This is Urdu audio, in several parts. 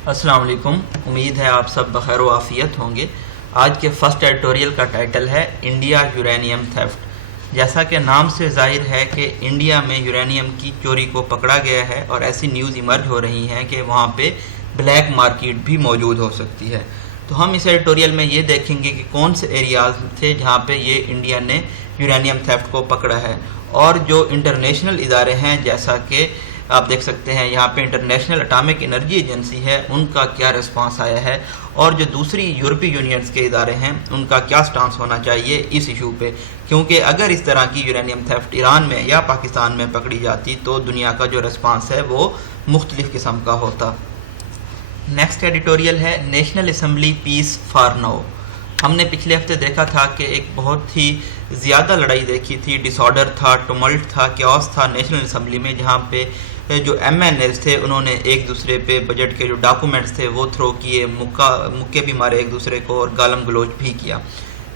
السلام علیکم، امید ہے آپ سب بخیر و عافیت ہوں گے۔ آج کے فرسٹ ایڈیٹوریل کا ٹائٹل ہے انڈیا یورینیم تھیفٹ۔ جیسا کہ نام سے ظاہر ہے کہ انڈیا میں یورینیم کی چوری کو پکڑا گیا ہے اور ایسی نیوز ایمرج ہو رہی ہیں کہ وہاں پہ بلیک مارکیٹ بھی موجود ہو سکتی ہے۔ تو ہم اس ایڈیٹوریل میں یہ دیکھیں گے کہ کون سے ایریاز تھے جہاں پہ یہ انڈیا نے یورینیم تھیفٹ کو پکڑا ہے، اور جو انٹرنیشنل ادارے ہیں جیسا کہ آپ دیکھ سکتے ہیں یہاں پہ انٹرنیشنل اٹامک انرجی ایجنسی ہے، ان کا کیا رسپانس آیا ہے، اور جو دوسری یورپی یونینز کے ادارے ہیں ان کا کیا سٹانس ہونا چاہیے اس ایشو پہ، کیونکہ اگر اس طرح کی یورینیم تھیفٹ ایران میں یا پاکستان میں پکڑی جاتی تو دنیا کا جو رسپانس ہے وہ مختلف قسم کا ہوتا۔ نیکسٹ ایڈیٹوریل ہے National Assembly peace for now. ہم نے پچھلے ہفتے دیکھا تھا کہ ایک بہت ہی زیادہ لڑائی دیکھی تھی، ڈس آرڈر تھا، ٹملٹ تھا، کیوس تھا نیشنل اسمبلی میں، جہاں پہ جو ایم این ایز تھے انہوں نے ایک دوسرے پہ بجٹ کے جو ڈاکومنٹس تھے وہ تھرو کیے، مکے بھی مارے ایک دوسرے کو اور گالم گلوچ بھی کیا۔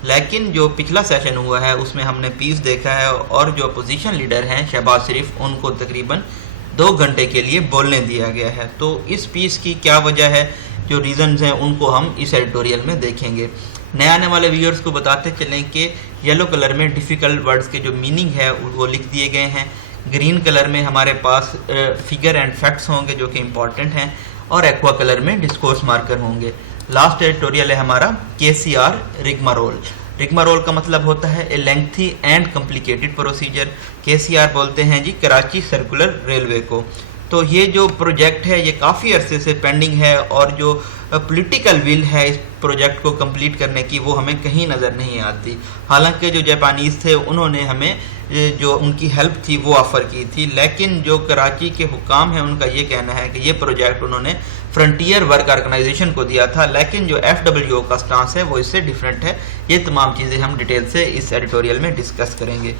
لیکن جو پچھلا سیشن ہوا ہے اس میں ہم نے پیس دیکھا ہے، اور جو اپوزیشن لیڈر ہیں شہباز شریف، ان کو تقریباً 2 گھنٹے کے لیے بولنے دیا گیا ہے۔ تو اس پیس کی کیا وجہ ہے، جو ریزنز ہیں ان کو ہم اس ایڈیٹوریل میں دیکھیں گے۔ نئے آنے والے ویورز کو بتاتے چلیں کہ یلو کلر میں ڈیفیکلٹ ورڈز کے جو میننگ ہے وہ لکھ دیے گئے ہیں، گرین کلر میں ہمارے پاس فگر اینڈ فیکٹس ہوں گے جو کہ امپورٹنٹ ہیں، اور ایکوا کلر میں ڈسکورس مارکر ہوں گے۔ لاسٹ ایڈیٹوریل ہے ہمارا KCR rigmarole۔ rigmarole کا مطلب ہوتا ہے اے لینگتھی اینڈ کمپلیکیٹڈ پروسیجر۔ KCR بولتے ہیں جی کراچی سرکولر ریلوے کو۔ تو یہ جو پروجیکٹ ہے یہ کافی عرصے سے پینڈنگ ہے، اور جو پولیٹیکل ول ہے اس پروجیکٹ کو کمپلیٹ کرنے کی وہ ہمیں کہیں نظر نہیں آتی۔ حالانکہ جو جاپانیز تھے انہوں نے ہمیں جو ان کی ہیلپ تھی وہ آفر کی تھی، لیکن جو کراچی کے حکام ہیں ان کا یہ کہنا ہے کہ یہ پروجیکٹ انہوں نے فرنٹیئر ورک آرگنائزیشن کو دیا تھا، لیکن جو FWO کا سٹانس ہے وہ اس سے ڈیفرنٹ ہے۔ یہ تمام چیزیں ہم ڈیٹیل سے اس ایڈیٹوریل میں ڈسکس کریں گے۔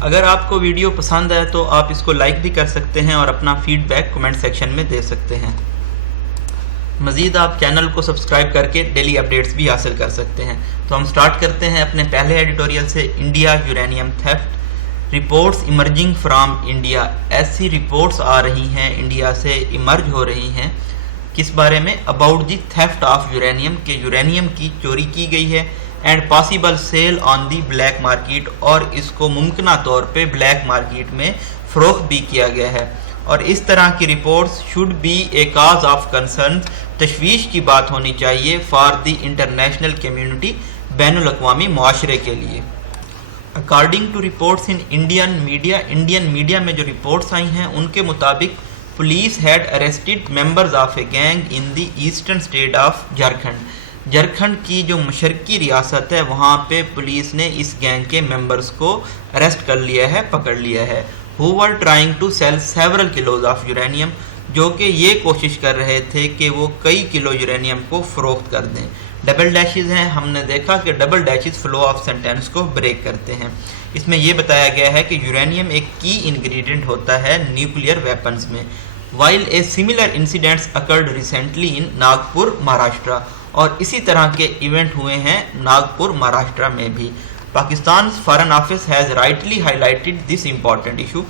اگر آپ کو ویڈیو پسند ہے تو آپ اس کو لائک بھی کر سکتے ہیں اور اپنا فیڈ بیک کمنٹ سیکشن میں دے سکتے ہیں۔ مزید آپ چینل کو سبسکرائب کر کے ڈیلی اپڈیٹس بھی حاصل کر سکتے ہیں۔ تو ہم سٹارٹ کرتے ہیں اپنے پہلے ایڈیٹوریل سے، India uranium theft reports emerging from India. ایسی رپورٹس آ رہی ہیں انڈیا سے ایمرج ہو رہی ہیں، کس بارے میں؟ About the theft of uranium, کہ یورینیم کی چوری کی گئی ہے، and possible sale on the black market, اور اس کو ممکنہ طور پہ بلیک مارکیٹ میں فروخت بھی کیا گیا ہے۔ اور اس طرح کی reports should be a cause of concern, تشویش کی بات ہونی چاہیے فار دی انٹرنیشنل کمیونٹی، بین الاقوامی معاشرے کے لیے۔ According to reports in Indian media میں جو رپورٹس آئی ہیں ان کے مطابق police had arrested members of a gang in the eastern state of Jharkhand. Jharkhand کی جو مشرقی ریاست ہے وہاں پہ پولیس نے اس گینگ کے ممبرز کو اریسٹ کر لیا ہے، پکڑ لیا ہے۔ who were trying to sell several kilos of uranium، جو کہ یہ کوشش کر رہے تھے کہ وہ کئی کلو یورینیم کو فروخت کر دیں۔ ڈبل ڈیشز ہیں، ہم نے دیکھا کہ double dashes flow of sentence کو بریک کرتے ہیں۔ اس میں یہ بتایا گیا ہے کہ یورینیم ایک کی انگریڈینٹ ہوتا ہے نیوکلیئر ویپنز میں۔ while a similar incidents occurred recently in Nagpur Maharashtra, اور اسی طرح کے ایونٹ ہوئے ہیں ناگپور مہاراشٹرا میں بھی۔ Pakistan foreign office has rightly high lighted this important issue.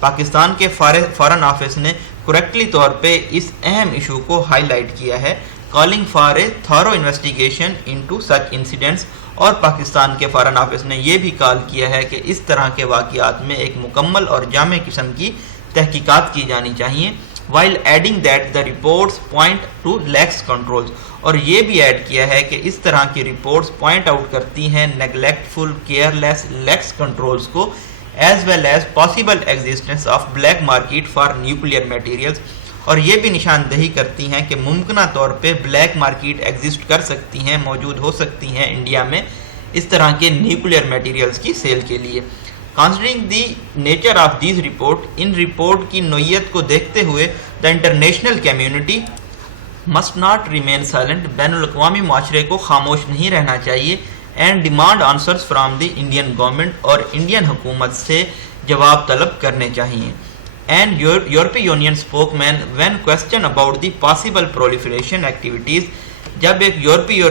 Pakistan کے فارن آفس نے کریکٹلی طور پہ اس اہم ایشو کو ہائی لائٹ کیا ہے، calling for a thorough investigation into such incidents, اور پاکستان کے فارن آفس نے یہ بھی کال کیا ہے کہ اس طرح کے واقعات میں ایک مکمل اور جامع قسم کی تحقیقات کی جانی چاہیے۔ while adding that the reports point to lax controls، اور یہ بھی ایڈ کیا ہے کہ اس طرح کی رپورٹس پوائنٹ آؤٹ کرتی ہیں نیگلیکٹفل، کیئرلیس، لیکس کنٹرولز کو، as well as possible existence of black market for nuclear materials, اور یہ بھی نشاندہی کرتی ہیں کہ ممکنہ طور پہ بلیک مارکیٹ ایگزسٹ کر سکتی ہیں، موجود ہو سکتی ہیں انڈیا میں اس طرح کے نیوکلیئر میٹیریلز کی سیل کے لیے۔ Considering the nature of these report، in report کی نوعیت کو دیکھتے ہوئے the international community must not remain silent، بین الاقوامی معاشرے کو خاموش نہیں رہنا چاہیے، and demand answers from the Indian government، اور انڈین حکومت سے جواب طلب کرنے چاہیے۔ and European Union spokesman when questioned about the possible proliferation activities، جب ایک یورپی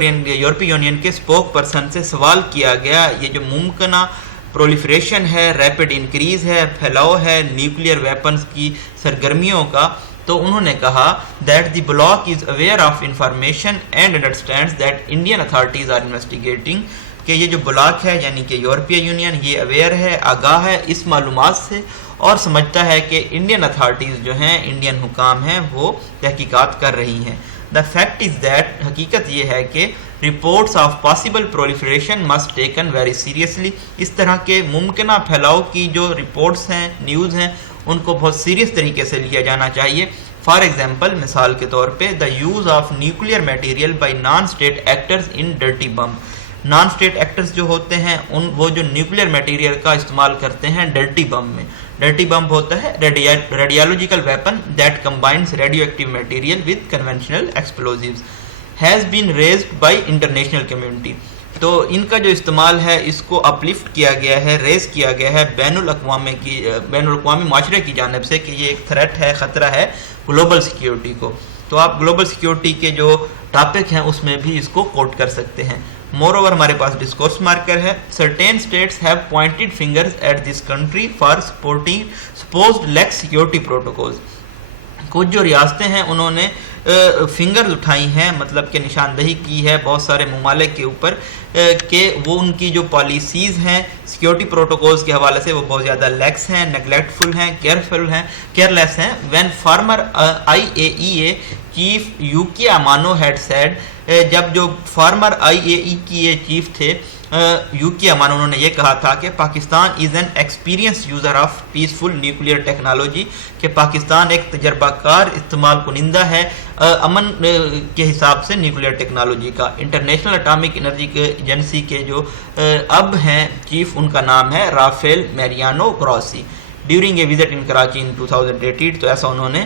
یونین کے اسپوک پرسن سے سوال کیا گیا یہ جو ممکنہ پرولیفریشن ہے، ریپڈ انکریز ہے، پھیلاؤ ہے نیوکلیئر ویپنز کی سرگرمیوں کا، تو انہوں نے کہا that the bloc is aware of information and understands that Indian authorities are investigating, کہ یہ جو بلاک ہے یعنی کہ یورپی یونین یہ اویئر ہے، آگاہ ہے اس معلومات سے اور سمجھتا ہے کہ انڈین اتھارٹیز جو ہیں، انڈین حکام ہیں، وہ تحقیقات کر رہی ہیں. دا فیکٹ از دیٹ، حقیقت یہ ہے کہ reports of possible proliferation must taken very seriously, اس طرح کے ممکنہ پھیلاؤ کی جو رپورٹس ہیں، نیوز ہیں، ان کو بہت سیریس طریقے سے لیا جانا چاہیے. فار ایگزامپل، مثال کے طور پہ the use of nuclear material by non state actors in dirty bomb. Non state actors جو ہوتے ہیں وہ جو نیوکلیئر میٹیریل کا استعمال کرتے ہیں ڈرٹی بم میں. ڈرٹی بم ہوتا ہے radiological weapon that combines radioactive material with conventional explosives has been raised by international community. تو ان کا جو استعمال ہے اس کو اپلفٹ کیا گیا ہے، ریز کیا گیا ہے بین الاقوامی معاشرے کی جانب سے کہ یہ ایک تھریٹ ہے، خطرہ ہے گلوبل سیکیورٹی کو. تو آپ گلوبل سیکیورٹی کے جو ٹاپک ہیں اس میں بھی اس کو کوٹ کر سکتے ہیں. مور اوور ہمارے پاس ڈسکورس مارکر ہے. Certain states have pointed fingers at this country for supporting supposed lax security protocols. کچھ جو ریاستیں ہیں انہوں نے فنگرز اٹھائی ہیں، مطلب کہ نشاندہی کی ہے بہت سارے ممالک کے اوپر کہ وہ ان کی جو پالیسیز ہیں سیکیورٹی پروٹوکولز کے حوالے سے وہ بہت زیادہ لیکس ہیں، نیگلیکٹفل ہیں، کیئرلیس ہیں. When former IAEA chief Yukiya Amano had said, جب جو فارمر IAEA کی چیف تھے یوکی امانو، انہوں نے یہ کہا تھا کہ Pakistan is an experience user of peaceful nuclear technology, کہ پاکستان ایک تجربہ کار استعمال کنندہ ہے امن کے حساب سے نیوکلیئر ٹیکنالوجی کا. انٹرنیشنل اٹامک انرجی ایجنسی کے جو اب ہیں چیف، ان کا نام ہے Rafael Mariano Grossi. During a visit in Karachi in 2018، تو ایسا انہوں نے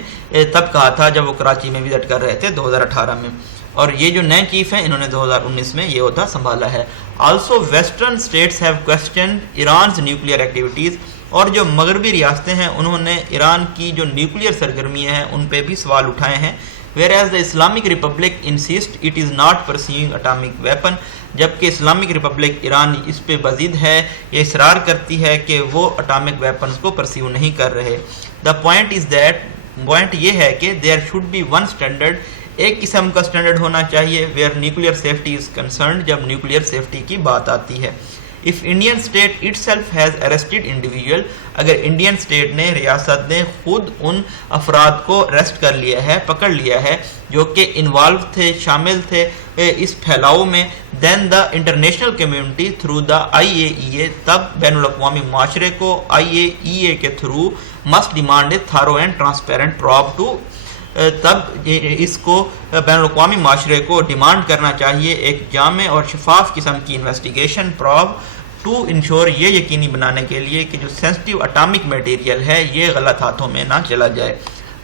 تب کہا تھا جب وہ کراچی میں وزٹ کر رہے تھے 2018 میں. اور یہ جو نئے چیف ہیں انہوں نے 2019 میں یہ عہدہ سنبھالا ہے. Also western states have questioned Iran's nuclear activities, اور جو مغربی ریاستیں ہیں انہوں نے ایران کی جو نیوکلیئر سرگرمیاں ہیں ان پہ بھی سوال اٹھائے ہیں. whereas the Islamic Republic insists it is not pursuing atomic weapon، جبکہ اسلامک ریپبلک ایران اس پہ بزد ہے، یہ اصرار کرتی ہے کہ وہ اٹامک ویپنز کو پرسیو نہیں کر رہے. دا پوائنٹ یہ ہے کہ there should be one standard, ایک قسم کا اسٹینڈرڈ ہونا چاہیے where nuclear safety is concerned, جب نیوکلیئر سیفٹی کی بات آتی ہے. If Indian state itself has arrested individual, اگر انڈین اسٹیٹ نے، ریاست نے خود ان افراد کو اریسٹ کر لیا ہے، پکڑ لیا ہے جو کہ انوالو تھے، شامل تھے اس پھیلاؤ میں، then the international community through the IAEA، تب بین الاقوامی معاشرے کو IAEA کے through must demand a thorough and transparent probe too, تب اس کو بین الاقوامی معاشرے کو ڈیمانڈ کرنا چاہیے ایک جامع اور شفاف قسم کی انویسٹیگیشن پروب ٹو انشور، یہ یقینی بنانے کے لیے کہ جو سینسٹیو اٹامک میٹیریل ہے یہ غلط ہاتھوں میں نہ چلا جائے.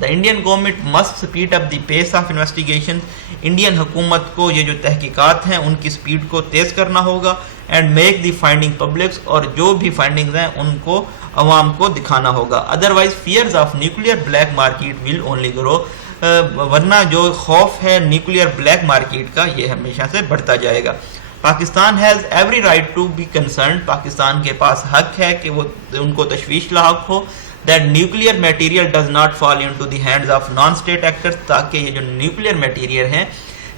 The Indian government must speed up the pace of investigation, Indian حکومت کو یہ جو تحقیقات ہیں ان کی سپیڈ کو تیز کرنا ہوگا. And make the finding public's, اور جو بھی فائنڈنگز ہیں ان کو عوام کو دکھانا ہوگا. Otherwise fears of nuclear black market will only grow, ورنہ جو خوف ہے نیوکلیئر بلیک مارکیٹ کا یہ ہمیشہ سے بڑھتا جائے گا. Pakistan has every right to be concerned, Pakistan کے پاس حق ہے کہ وہ ان کو تشویش لاحق ہو that nuclear material does not fall into the hands of non-state actors، تاکہ یہ جو نیوکلیئر میٹیریل ہیں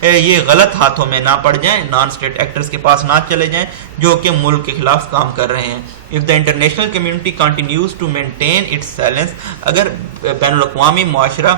یہ غلط ہاتھوں میں نہ پڑ جائیں، نان اسٹیٹ ایکٹرز کے پاس نہ چلے جائیں جو کہ ملک کے خلاف کام کر رہے ہیں. if the international community continues to maintain its silence، اگر بین الاقوامی معاشرہ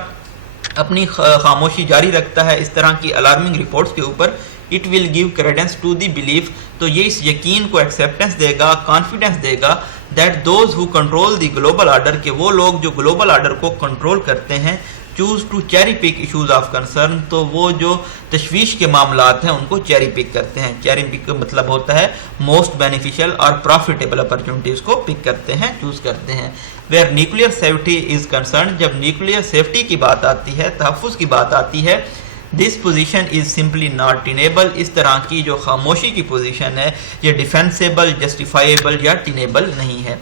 اپنی خاموشی جاری رکھتا ہے اس طرح کی الارمنگ رپورٹس کے اوپر، it will give credence to the belief، تو یہ اس یقین کو ایکسیپٹنس دے گا، کانفیڈنس دے گا that those who control the global order، کہ وہ لوگ جو گلوبل آرڈر کو کنٹرول کرتے ہیں، choose to cherry pick issues of concern، تو وہ جو تشویش کے معاملات ہیں ان کو چیری پک کرتے ہیں. چیری پک کا مطلب ہوتا ہے موسٹ بینیفیشل اور پروفیٹیبل اپرچونٹیز کو پک کرتے ہیں، چوز کرتے ہیں. where nuclear safety is concerned، جب نیوکلیئر سیفٹی کی بات آتی ہے، تحفظ کی بات آتی ہے، this position is simply not tenable, اس طرح کی جو خاموشی کی پوزیشن ہے یہ ڈیفینسیبل، جسٹیفائیبل یا ٹینیبل نہیں ہے.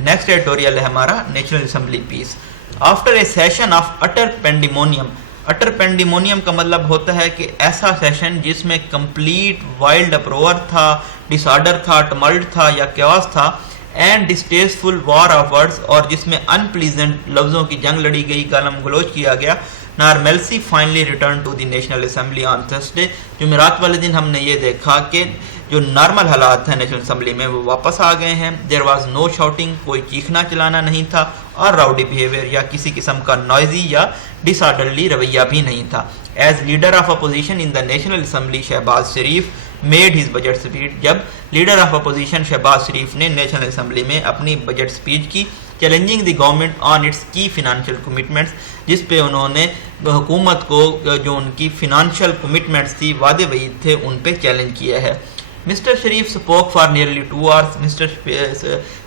نیکسٹ ایڈیٹوریل ہے ہمارا National Assembly piece. After a session of utter pandemonium, utter pandemonium کا مطلب ہوتا ہے کہ ایسا سیشن جس میں کمپلیٹ وائلڈ اپروور تھا، ڈس آرڈر تھا، ٹملٹ تھا یا کیوس تھا. اینڈ ڈسٹیسفل وار آف ورڈز، اور جس میں ان پلیزنٹ لفظوں کی جنگ لڑی گئی، گالم گلوچ کیا گیا. Normalcy finally return to the National Assembly on Thursday. جمعرات والے دن ہم نے یہ دیکھا کہ جو نارمل حالات ہیں نیشنل اسمبلی میں وہ واپس آ گئے ہیں. دیر واز نو شاؤٹنگ، کوئی چیخنا چلانا نہیں تھا، اور راؤڈی بیہیویئر یا کسی قسم کا نوائزی یا ڈس آرڈرلی رویہ بھی نہیں تھا. As leader of opposition in the National Assembly Shahbaz Sharif made his budget speech. جب leader of opposition Shahbaz Sharif نے نیشنل اسمبلی میں اپنی بجٹ اسپیچ کی، challenging the government on its key financial commitments, جس پہ انہوں نے حکومت کو جو ان کی فنانشیل کمٹمنٹس تھی، وعدے وعید تھے، ان پہ چیلنج کیا ہے. Mr Sharif spoke for nearly 2 hours. Mr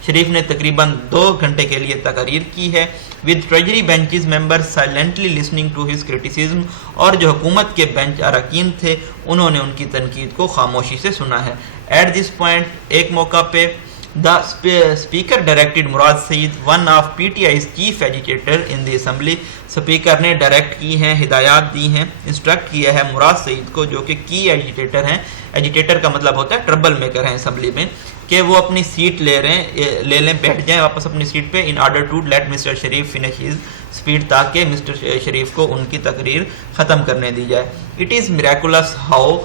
Sharif نے تقریباً 2 گھنٹے کے لیے تقریر کی ہے. With treasury benches member silently listening to his criticism, اور جو حکومت کے بینچ اراکین تھے انہوں نے ان کی تنقید کو خاموشی سے سنا ہے. ایٹ دس پوائنٹ، ایک موقع پہ the speaker directed Murad Saeed, one of P T I's chief agitator in the assembly. Speaker نے ڈائریکٹ کی ہیں، ہدایات دی ہیں، انسٹرکٹ کیا ہے مراد سعید کو، جو کہ کی ایجیٹیٹر ہیں. ایجیٹیٹر کا مطلب ہوتا ہے ٹربل میکر ہیں اسمبلی میں، کہ وہ اپنی سیٹ لے لیں، بیٹھ جائیں واپس اپنی سیٹ پہ، in order to let mister Sharif finish his speech, تاکہ مسٹر شریف کو ان کی تقریر ختم کرنے دی جائے. It is miraculous how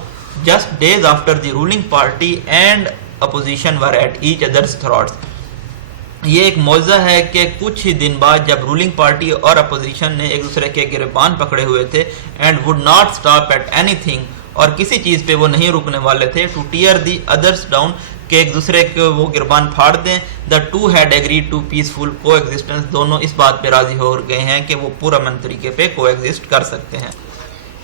just days after the ruling party and opposition were at each other's throats. یہ ایک معجزہ ہے کہ کچھ ہی دن بعد جب رولنگ پارٹی اور اپوزیشن نے ایک دوسرے کے گریبان پکڑے ہوئے تھے، and would not stop at اینی تھنگ، اور کسی چیز پہ وہ نہیں رکنے والے تھے، to tear the others down, کہ ایک دوسرے کو وہ گربان پھاڑ دیں. The two had agreed to peaceful coexistence, دونوں اس بات پہ راضی ہو گئے ہیں کہ وہ پرامن طریقے پہ کو ایگزسٹ کر سکتے ہیں.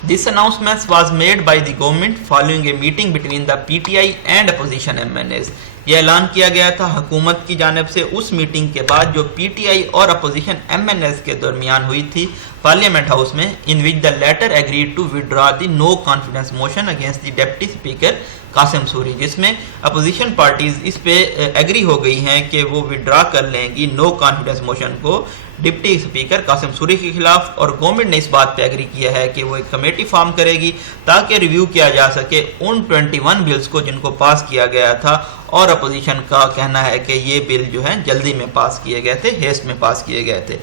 This announcement was made by the government following a meeting between the PTI and opposition MNAs. یہ اعلان کیا گیا تھا حکومت کی جانب سے اس میٹنگ کے بعد جو پی ٹی آئی اور اپوزیشن ایم این ایز کے درمیان ہوئی تھی پارلیمنٹ ہاؤس میں، in which the latter agreed to withdraw the no confidence motion against the deputy speaker Qasim Suri, جس میں اپوزیشن پارٹیز اس پہ ایگری ہو گئی ہیں کہ وہ withdraw کر لیں گی نو کانفیڈنس موشن کو ڈپٹی اسپیکر قاسم سوری کے خلاف. اور گورنمنٹ نے اس بات پہ ایگری کیا ہے کہ وہ ایک کمیٹی فارم کرے گی تاکہ ریویو کیا جا سکے ان 21 بلز کو جن کو پاس کیا گیا تھا، اور اپوزیشن کا کہنا ہے کہ یہ بل جو ہیں جلدی میں پاس کیے گئے تھے، ہیسٹ میں پاس کیے گئے تھے.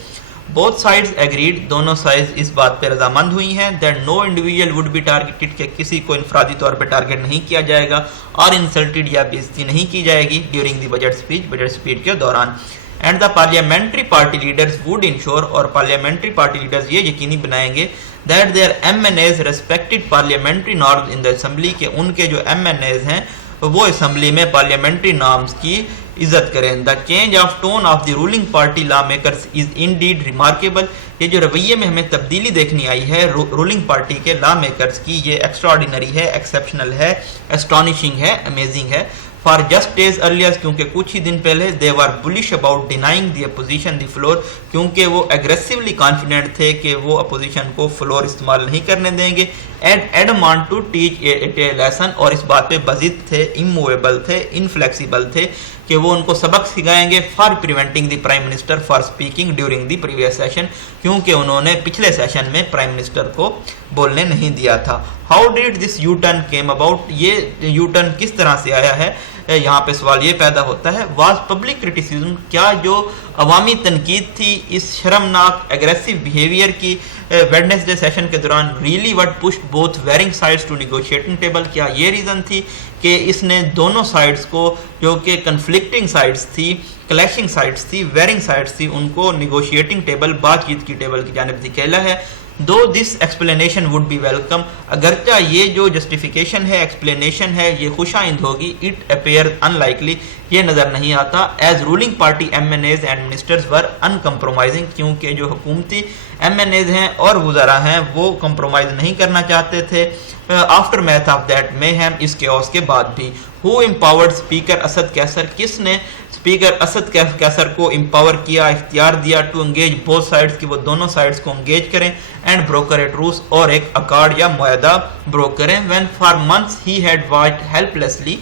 بوتھ سائڈز ایگریڈ، دونوں سائڈز اس بات پہ رضامند ہوئی ہیں that no individual would be targeted, کہ کسی کو انفرادی طور پہ ٹارگیٹ نہیں کیا جائے گا اور انسلٹڈ یا بےعزتی نہیں کی جائے گی ڈیورنگ دی بجٹ اسپیچ کے دوران. And the parliamentary party leaders would ensure, اور پارلیمنٹری پارٹی لیڈرز یہ یقینی بنائیں گے that their M N As respected parliamentary norms in the assembly, کہ ان کے جو ایم این ایز ہیں وہ اسمبلی میں پارلیمنٹری نارمز کی عزت کریں. The change of tone of the ruling party law makers is indeed remarkable. یہ جو رویے میں ہمیں تبدیلی دیکھنی آئی ہے رولنگ پارٹی کے لا میکرز کی، یہ ایکسٹرا آرڈینری ہے، ایکسیپشنل ہے، اسٹانشنگ ہے، امیزنگ ہے. فار جسٹ ڈیز ارلیئر، کیونکہ کچھ ہی دن پہلے they were bullish about denying the opposition the floor, کیونکہ وہ ایگریسولی کانفیڈنٹ تھے کہ وہ اپوزیشن کو فلور استعمال نہیں کرنے دیں گے. ایڈمانڈ ٹو ٹیچ اے لیسن، اور اس بات پہ بضد تھے، اموویبل تھے، انفلیکسیبل تھے کہ وہ ان کو سبق سکھائیں گے for preventing the prime minister for speaking during the previous session, کیونکہ انہوں نے پچھلے سیشن میں پرائم منسٹر کو بولنے نہیں دیا تھا. How did this you turn came about, یہ یو ٹرن کس طرح سے آیا ہے؟ یہاں پہ سوال یہ پیدا ہوتا ہے، واز پبلک کرٹیسزم، کیا جو عوامی تنقید تھی اس شرمناک ایگریسو بیہیویئر کی ویڈنسڈے سیشن کے دوران really what pushed both warring sides to negotiating table, کیا یہ ریزن تھی کہ اس نے دونوں سائڈز کو جو کہ کنفلکٹنگ سائڈز تھی، کلیشنگ سائڈز تھی، ویئرنگ سائڈز تھی، ان کو نیگوشیٹنگ ٹیبل، بات چیت کی ٹیبل کی جانب دھکیلا ہے؟ Though this explanation would be welcome, اگرچہ یہ جو جسٹیفیکیشن ہے، ایکسپلینیشن ہے، یہ خوش آئند ہوگی، اٹ اپیئر ان لائکلی، یہ نظر نہیں آتا، as ruling party M N As and ministers were uncompromising, کیونکہ جو حکومتی ایم این ایز ہیں اور وزراء ہیں وہ کمپرومائز نہیں کرنا چاہتے تھے. After math of that میہم، us caves کے بعد بھی. ہو امپاورڈ اسپیکر اسد کیسر، کس نے اسپیکر اسد کیسر کو امپاور کیا، اختیار دیا ٹو انگیج بوتھ سائڈز، کی وہ دونوں سائڈز کو انگیج کریں، اینڈ بروکر اے ٹروس، اور ایک اکارڈ یا معاہدہ بروک کریں. When for months he had watched helplessly,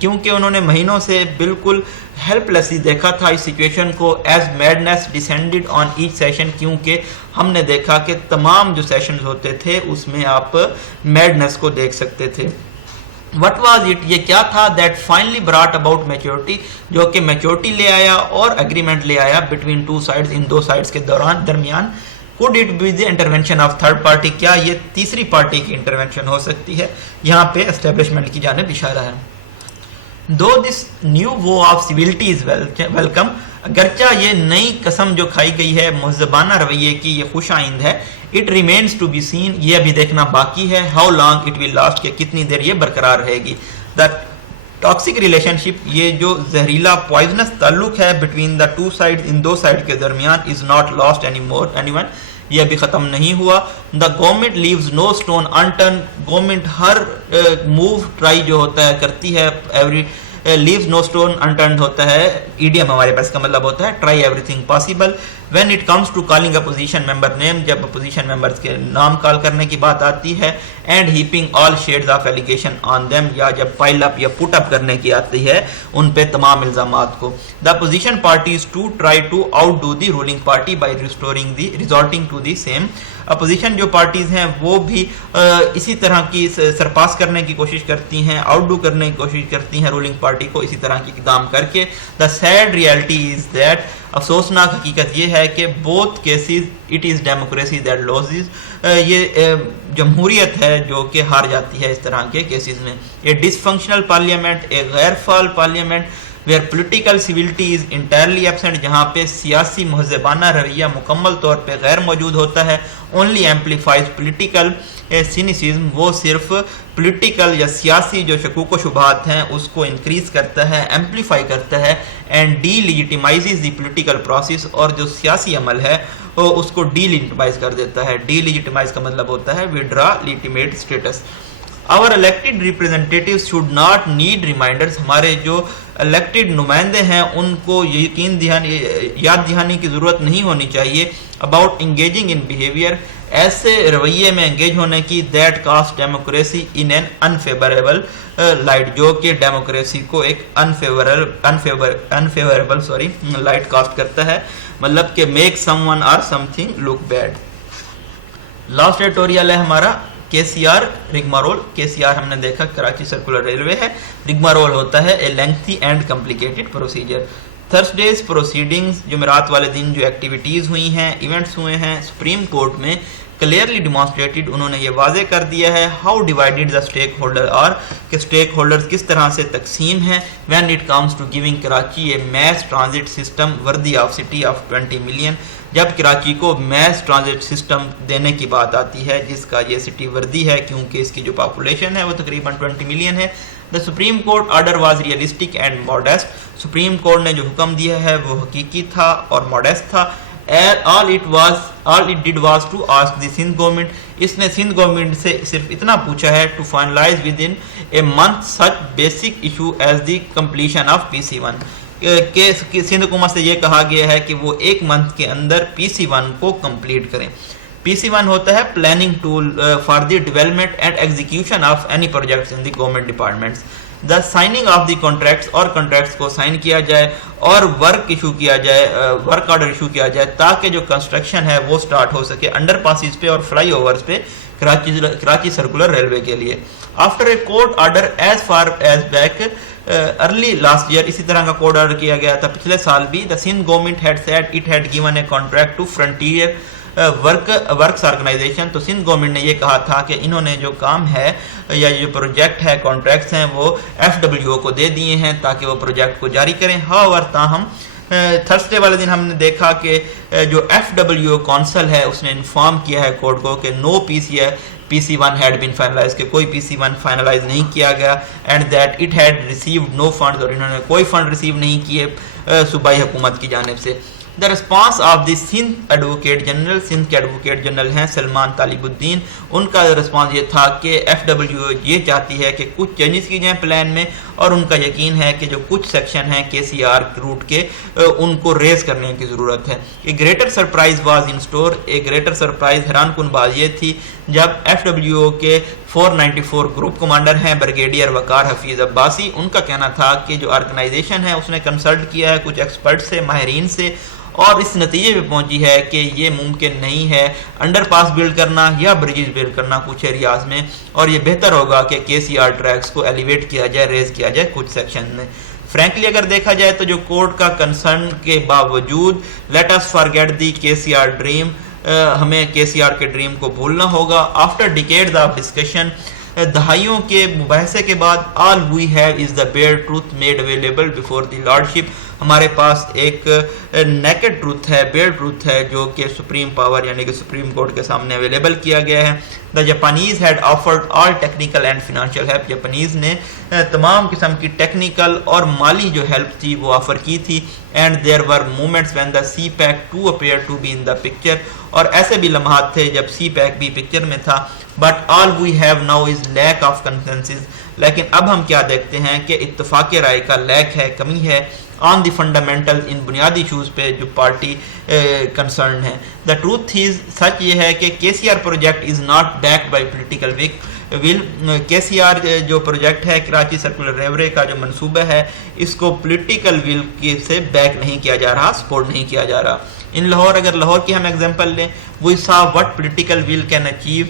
کیونکہ انہوں نے مہینوں سے بالکل ہیلپ لیسلی دیکھا تھا اس سچویشن کو، as madness ڈیسینڈڈ on each session, کیونکہ ہم نے دیکھا کہ تمام جو سیشنز ہوتے تھے اس میں آپ میڈنس کو دیکھ سکتے تھے. وٹ واز اٹ، یہ کیا تھا، that finally brought about maturity, جو کہ میچورٹی لے آیا اور اگریمنٹ لے آیا بٹوین ٹو سائڈز، ان دو سائڈز کے درمیان. could it be the intervention of third party، کیا یہ تیسری پارٹی کی انٹرونشن ہو سکتی ہے، یہاں پہ اسٹیبلشمنٹ کی جانب اشارہ ہے. though this new vow of civility is welcome، اگرچہ یہ نئی قسم جو کھائی گئی ہے مہذبانہ رویے کی یہ خوش آئند ہے، it remains to be seen، یہ ابھی دیکھنا باقی ہے، how long it will last، کہ کتنی دیر یہ برقرار رہے گی. the toxic relationship، یہ جو زہریلا پوائزنس تعلق ہے between the two sides، ان دو سائڈ کے درمیان، is not lost anyone، یہ ابھی ختم نہیں ہوا. the government leaves no stone unturned، government ہر موو ٹرائی جو ہوتا ہے کرتی ہے، leaves no stone unturned ہوتا ہے ایڈیم ہمارے پاس، کا مطلب ہوتا ہے try everything possible. when it comes to calling opposition member name، جب اپوزیشن ممبرز کے نام کال کرنے کی بات آتی ہے، and heaping all shades of allegation on them، یا جب پائل اپ یا پٹ اپ کرنے کی آتی ہے ان پہ تمام الزامات کو. the opposition parties to try to outdo the ruling party by resorting to the same، opposition جو پارٹیز ہیں وہ بھی اسی طرح کی سرپاس کرنے کی کوشش کرتی ہیں، آؤٹ ڈو کرنے کی کوشش کرتی ہیں رولنگ پارٹی کو اسی طرح کی اقدام کر کے. the sad reality is that، افسوسناک حقیقت یہ ہے کہ both cases it is democracy that loses، یہ جمہوریت ہے جو کہ ہار جاتی ہے اس طرح کے کیسز میں. a dysfunctional parliament، ایک غیر فعال parliament, where political civility is entirely absent، جہاں پہ سیاسی مہذبانہ رویہ مکمل طور پہ غیر موجود ہوتا ہے. only amplifies political cynicism، وہ صرف پولیٹیکل یا سیاسی جو شکوک و شبہات ہیں اس کو انکریز کرتا ہے، ایمپلیفائی کرتا ہے. and delegitimizes the political process، اور جو سیاسی عمل ہے اس کو ڈیلیجیٹمائز کر دیتا ہے. ڈیلیجیٹمائز کا مطلب ہوتا ہے withdraw legitimate status. our elected representatives should not need reminders، ہمارے جو الیکٹڈ نمائندے ہیں ان کو یاد دہانی کی ضرورت نہیں ہونی چاہیے about engaging in behavior، ایسے رویے میں انگیج ہونے کی that cast democracy in an unfavorable light، جو کہ ڈیموکریسی کو ایک unfavorable light کاسٹ کرتا ہے، مطلب کہ make someone or something look bad. Last editorial ہے ہمارا KCR rigmarole. KCR ہم نے دیکھا کراچی سرکولر ریلوے ہے، rigmarole ہوتا ہے a lengthy and complicated procedure. Thursday's proceedings، جمعرات والے دن جو ایکٹیویٹیز ہوئی ہیں، ایونٹس ہوئے ہیں سپریم کورٹ میں، clearly demonstrated، انہوں نے یہ واضح کر دیا ہے how divided the stakeholder are، کہ اسٹیک ہولڈرز کس طرح سے تقسیم ہیں when it comes to giving Karachi a mass transit system worthy of city of 20 million، جب کراچی کو میس ٹرانزٹ سسٹم دینے کی بات آتی ہے جس کا یہ سٹی وردی ہے کیونکہ اس کی جو پاپولیشن ہے وہ تقریباً 20 ملین ہے. The Supreme Court order was realistic and modest، supreme court نے جو حکم دیا ہے وہ حقیقی تھا اور موڈیسٹ تھا. all it did was to ask the Sindh government، اس نے سندھ گورنمنٹ سے صرف اتنا پوچھا ہے to finalize within a month such basic issue as the completion of PC1، کہ سندھ حکومت سے یہ کہا گیا ہے کہ وہ ایک منتھ کے اندر PC1 کو کمپلیٹ کریں. PC1 ہوتا ہے planning tool for the development and execution of any projects in the government departments. The signing of the contracts, اور کانٹریکٹس کو سائن کیا جائے اور ورک ایشو کیا جائے، ورک آرڈر ایشو کیا جائے تاکہ جو کنسٹرکشن ہے وہ سٹارٹ ہو سکے انڈر پاسز پہ اور فلائی اوورز پہ کراچی سرکولر ریلوے کے لیے. After a court order as far as back early last year, اسی طرح کا کوڈ آرڈر کیا گیا تھا پچھلے سال بھی. The Sindh government had said it had given a contract to Frontier Works Organization. تو سندھ گورنمنٹ نے یہ کہا تھا کہ انہوں نے جو کام ہے یا جو پروجیکٹ ہے کانٹریکٹس ہیں وہ FWO کو دے دیے ہیں تاکہ وہ پروجیکٹ کو جاری کریں. ہاؤور تاہم تھرسڈے والے دن ہم نے دیکھا کہ جو FWO کونسل ہے اس نے انفارم کیا ہے کورٹ کو کہ نو PC1 had been finalized، کہ کوئی PC1 فائنلائز نہیں کیا گیا، and that it had received no funds, اور انہوں نے کوئی فنڈ ریسیو نہیں کیے صوبائی حکومت کی جانب سے. The response of the Sindh advocate general, Sindh کے ایڈوکیٹ جنرل ہیں سلمان طالب الدین، ان کا رسپانس یہ تھا کہ FWO یہ چاہتی ہے کہ کچھ چینجز کی جائیں پلان میں، اور ان کا یقین ہے کہ جو کچھ سیکشن ہیں KCR روٹ کے ان کو ریز کرنے کی ضرورت ہے. ایک greater surprise was in store, ایک گریٹر سرپرائز حیران کن بات یہ تھی جب FWO کے 494 گروپ کمانڈر ہیں بریگیڈیئر وقار حفیظ عباسی. ان کا کہنا تھا کہ جو آرگنائزیشن ہے اس نے کنسلٹ کیا ہے کچھ ایکسپرٹ سے, ماہرین سے, اور اس نتیجے پہ پہنچی ہے کہ یہ ممکن نہیں ہے انڈر پاس بلڈ کرنا یا بریجز بلڈ کرنا کچھ ایریاز میں, اور یہ بہتر ہوگا کہ KCR ٹریکس کو ایلیویٹ کیا جائے, ریز کیا جائے کچھ سیکشن میں. فرینکلی اگر دیکھا جائے تو جو کورٹ کا کنسرن کے باوجود لیٹ اس فارگیٹ دی KCR ڈریم, ہمیں KCR کے ڈریم کو بھولنا ہوگا. آفٹر ڈیکیڈز آف ڈسکشن, دہائیوں کے مباحثے کے بعد, all we have is the bare truth made available before the lordship, ہمارے پاس ایک نیکڈ ٹروتھ ہے, بیئر ٹروتھ ہے جو کہ سپریم پاور یعنی کہ سپریم کورٹ کے سامنے اویلیبل کیا گیا ہے. The Japanese had offered all technical and financial help, Japanese نے تمام قسم کی ٹیکنیکل اور مالی جو ہیلپ تھی وہ آفر کی تھی. And there were moments when the CPEC-2 appear to be in the picture, اور ایسے بھی لمحات تھے جب CPEC بھی پکچر میں تھا. But all we have now is lack of consensus, لیکن اب ہم کیا دیکھتے ہیں کہ اتفاق رائے کا لیک ہے, کمی ہے آن دی فنڈامنٹل, ان بنیادی ایشوز پہ جو پارٹی کنسرن ہے. دا ٹروتھ از سچ یہ ہے کہ KCR project is not backed by political will. KCR جو پروجیکٹ ہے کراچی سرکولر ریوے کا جو منصوبہ ہے اس کو پولیٹیکل ول سے بیک نہیں کیا جا رہا, سپورٹ نہیں کیا جا رہا. ان لاہور, اگر لاہور کی ہم ایگزامپل لیں, وی سا what political will can achieve,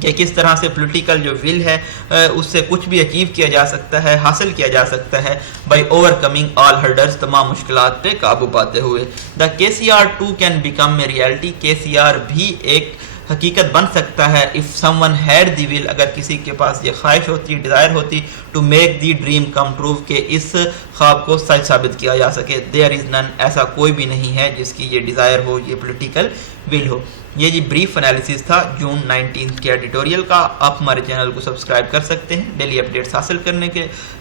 کہ کس طرح سے پولیٹیکل جو ول ہے اس سے کچھ بھی اچیو کیا جا سکتا ہے, حاصل کیا جا سکتا ہے بائی اوور کمنگ آل ہرڈرز, تمام مشکلات پہ قابو پاتے ہوئے. دا KCR-2 can become a reality, KCR بھی ایک حقیقت بن سکتا ہے if someone had the will, اگر کسی کے پاس یہ خواہش ہوتی, ڈیزائر ہوتی to make the dream come true, کہ اس خواب کو سچ ثابت کیا جا سکے. there is none, ایسا کوئی بھی نہیں ہے جس کی یہ ڈیزائر ہو, یہ پولیٹیکل ول ہو. یہ جی بریف انالیسس تھا جون 19 کے ایڈیٹوریل کا. آپ ہمارے چینل کو سبسکرائب کر سکتے ہیں ڈیلی اپڈیٹس حاصل کرنے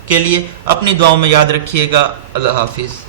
کے لیے. اپنی دعاؤں میں یاد رکھیے گا. اللہ حافظ.